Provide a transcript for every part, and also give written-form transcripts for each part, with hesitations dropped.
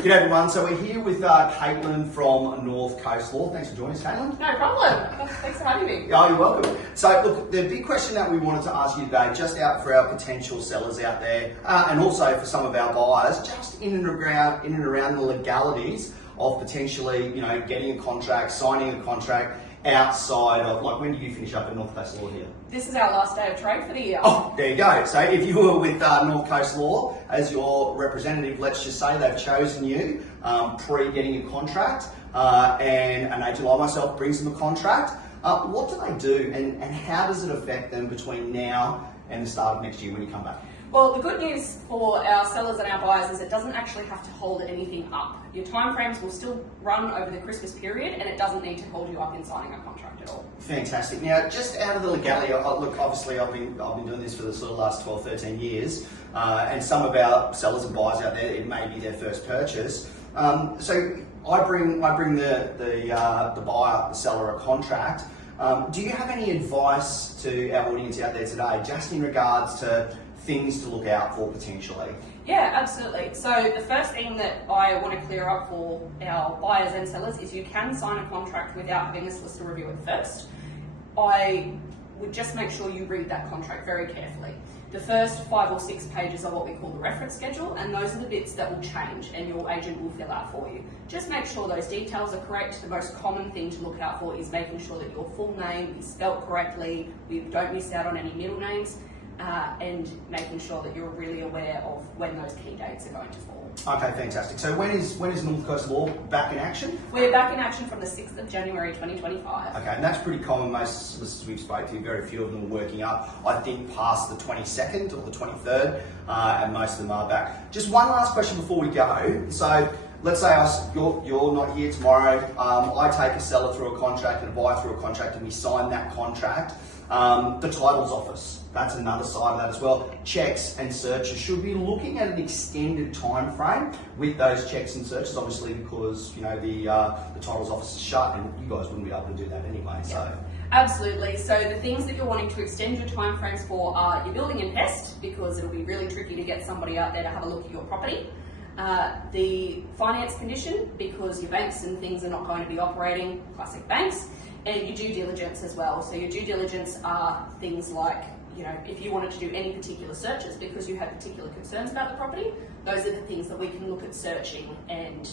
G'day everyone, so we're here with Kaitlin from North Coast Law. Thanks for joining us, Kaitlin. No problem. Thanks for having me. Oh, you're welcome. So look, the big question that we wanted to ask you today, just out for our potential sellers out there, and also for some of our buyers, just in and around the legalities of potentially, getting a contract, signing a contract outside of, like, when do you finish up at North Coast Law here? This is our last day of trade for the year. Oh, there you go. So if you were with North Coast Law as your representative, let's just say they've chosen you pre-getting a contract, and an agent like myself brings them a contract, what do they do and how does it affect them between now and the start of next year when you come back? Well, the good news for our sellers and our buyers is it doesn't actually have to hold anything up. Your timeframes will still run over the Christmas period and it doesn't need to hold you up in signing a contract at all. Fantastic. Now, just out of the legality, look, obviously I've been doing this for the sort of last 12, 13 years, and some of our sellers and buyers out there, it may be their first purchase. So I bring the buyer, the seller, a contract. Do you have any advice to our audience out there today, just in regards to things to look out for potentially? Yeah, absolutely. So the first thing that I want to clear up for our buyers and sellers is you can sign a contract without having a solicitor review it first. I would just make sure you read that contract very carefully. The first 5 or 6 pages are what we call the reference schedule, and those are the bits that will change and your agent will fill out for you. Just make sure those details are correct. The most common thing to look out for is making sure that your full name is spelt correctly, we don't miss out on any middle names, and making sure that you're really aware of when those key dates are going to fall. Okay, fantastic. So when is North Coast Law back in action? We're back in action from the 6th of January 2025. Okay, and that's pretty common. Most solicitors we've spoken to, very few of them are working up, I think, past the 22nd or the 23rd, and most of them are back. Just one last question before we go. So let's say you're not here tomorrow, I take a seller through a contract and a buyer through a contract and we sign that contract. The titles office, that's another side of that as well. Checks and searches, should we be looking at an extended time frame with those checks and searches, obviously because the titles office is shut and you guys wouldn't be able to do that anyway. So. Yeah. Absolutely. So the things that you're wanting to extend your timeframes for are your building and pest, because it'll be really tricky to get somebody out there to have a look at your property. The finance condition, because your banks and things are not going to be operating, classic banks, and your due diligence as well. So your due diligence are things like, if you wanted to do any particular searches because you had particular concerns about the property, those are the things that we can look at searching, and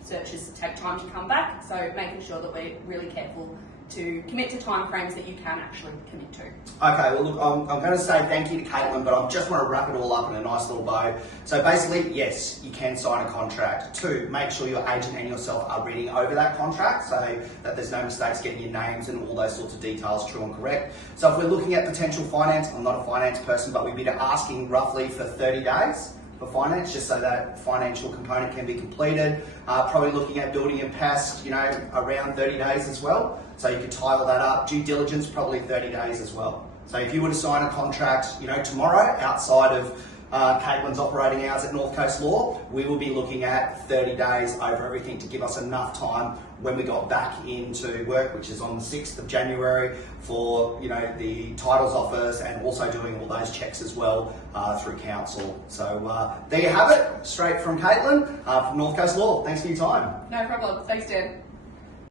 searches take time to come back. So making sure that we're really careful to commit to timeframes that you can actually commit to. Okay, well look, I'm going to say thank you to Kaitlin, but I just want to wrap it all up in a nice little bow. So basically, yes, you can sign a contract. 2, make sure your agent and yourself are reading over that contract so that there's no mistakes getting your names and all those sorts of details true and correct. So if we're looking at potential finance, I'm not a finance person, but we'd be asking roughly for 30 days for finance, just so that financial component can be completed. Probably looking at building and pest, around 30 days as well. So you could tie all that up. Due diligence, probably 30 days as well. So if you were to sign a contract, tomorrow outside of Kaitlin's operating hours at North Coast Law, we will be looking at 30 days over everything to give us enough time when we got back into work, which is on the 6th of January, for the titles office and also doing all those checks as well through council. So there you have it, straight from Kaitlin from North Coast Law. Thanks for your time. No problem. Thanks, Dan.